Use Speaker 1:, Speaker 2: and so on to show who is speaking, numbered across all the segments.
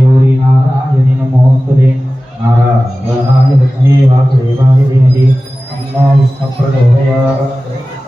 Speaker 1: గౌరీ నారాయణి నమోస్తుతే నారాయణాయ విష్ణే వాసుదేవాయ ధీమహి తన్నో విష్ణు ప్రచోదయాత్ భగవానికి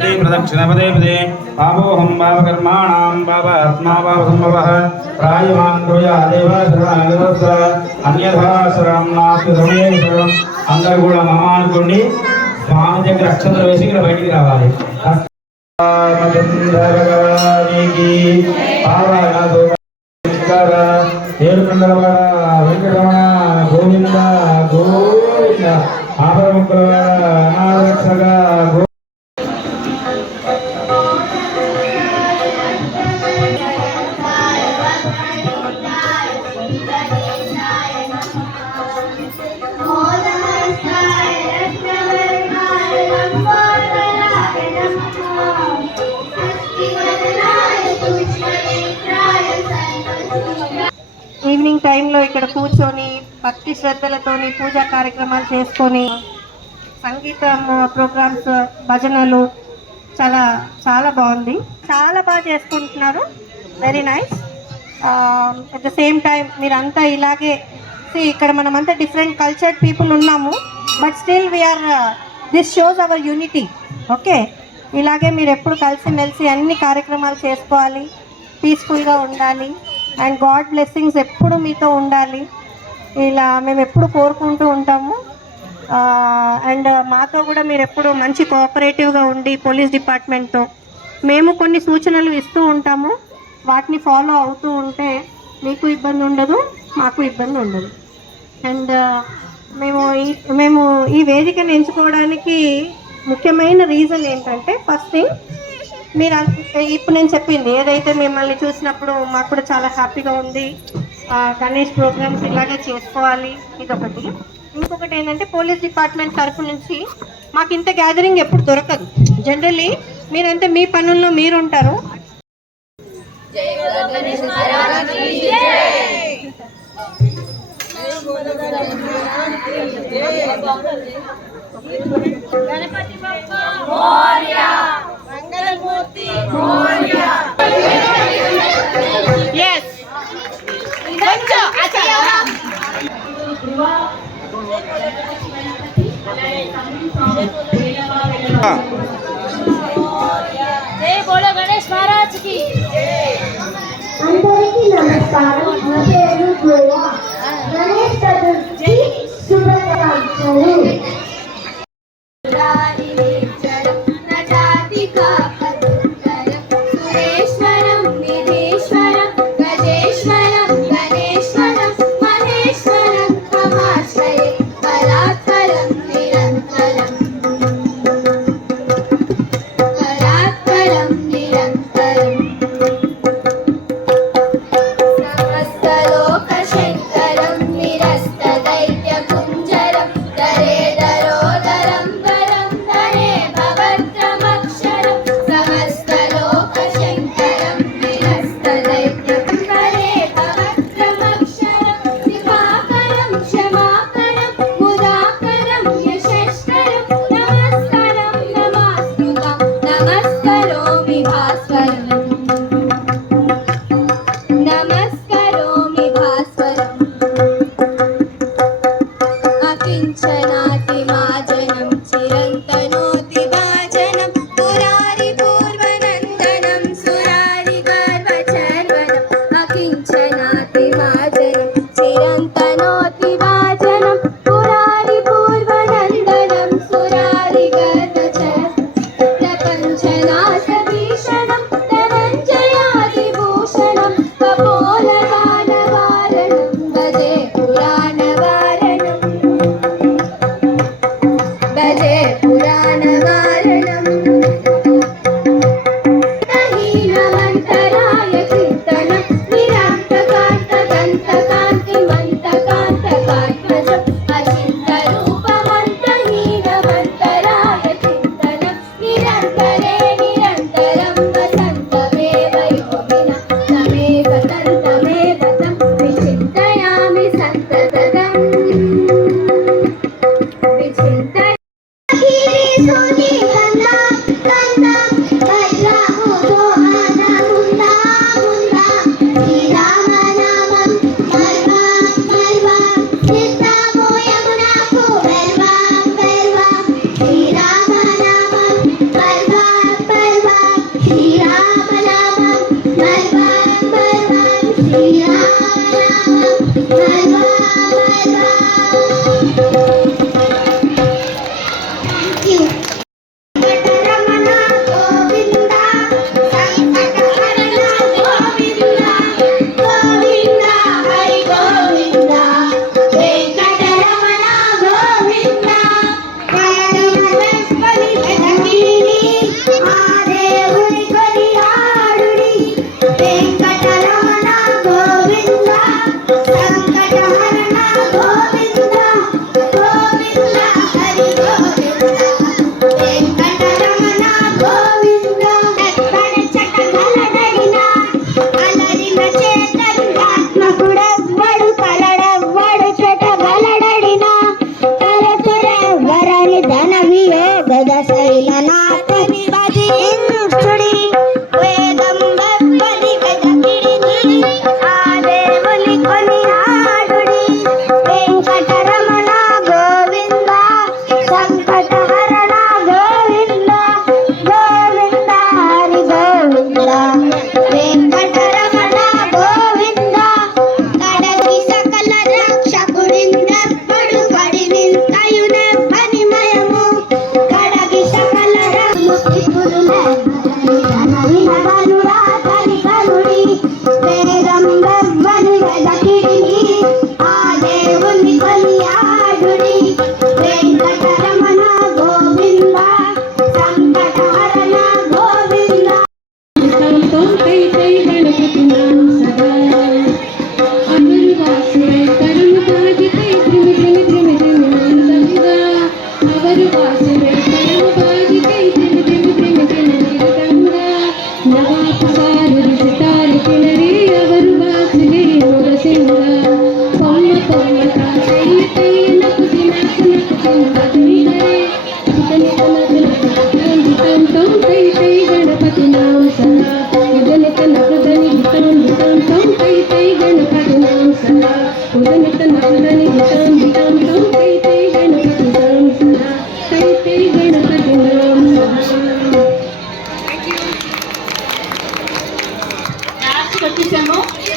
Speaker 1: దండే ప్రదక్షిణ పదే పదే పాపోహం పాపకర్మాణం పాపాత్మా పాపసంభవః ప్రాయమాన్ క్రోయా దేవ శరణాగతస్స అన్యథా శరణం నాస్తి సమేవ శరణం అందరూ కూడా మమ అనుకోండి స్వామి దగ్గర అక్షతలు వేసి ఇక్కడ బయటికి రావాలి రామచంద్ర భగవానికి పావన శంకర
Speaker 2: టైంలో ఇక్కడ కూర్చొని భక్తి శ్రద్ధలతోని పూజా కార్యక్రమాలు చేసుకొని సంగీతం ప్రోగ్రామ్స్ భజనలు చాలా చాలా బాగుంది. చాలా బాగా చేసుకుంటున్నారు. Very nice at the same time మీరంతా ఇలాగే సి ఇక్కడ మనమంతా డిఫరెంట్ కల్చర్డ్ పీపుల్ ఉన్నాము but still we are this shows our unity okay ఇలాగే మీరు ఎప్పుడు కలిసిమెలిసి అన్ని కార్యక్రమాలు చేసుకోవాలి పీస్ఫుల్గా ఉండాలి. అండ్ గాడ్ బ్లెస్సింగ్స్ ఎప్పుడు మీతో ఉండాలి. ఇలా మేము ఎప్పుడు కోరుకుంటూ ఉంటాము. అండ్ మాతో కూడా మీరు ఎప్పుడు మంచి కోఆపరేటివ్గా ఉండి పోలీస్ డిపార్ట్మెంట్తో మేము కొన్ని సూచనలు ఇస్తూ ఉంటాము. వాటిని ఫాలో అవుతూ ఉంటే మీకు ఇబ్బంది ఉండదు మాకు ఇబ్బంది ఉండదు. అండ్ మేము ఈ మేము ఈ వేదికను ఎంచుకోవడానికి ముఖ్యమైన రీజన్ ఏంటంటే ఫస్ట్ థింగ్ మీరు ఇప్పుడు నేను చెప్పింది ఏదైతే మిమ్మల్ని చూసినప్పుడు మాకు కూడా చాలా హ్యాపీగా ఉంది. గణేష్ ప్రోగ్రామ్స్ ఇలాగే చేసుకోవాలి ఇదొకటి. ఇంకొకటి ఏంటంటే పోలీస్ డిపార్ట్మెంట్ తరఫు నుంచి మాకు ఇంత గ్యాదరింగ్ ఎప్పుడు దొరకదు. జనరల్లీ మీరంతా మీ పనుల్లో మీరు ఉంటారు
Speaker 3: जय हाँ। बोलो गणेश महाराज की। अंदर की नमस्कार गणेश चतुर्थी शुभ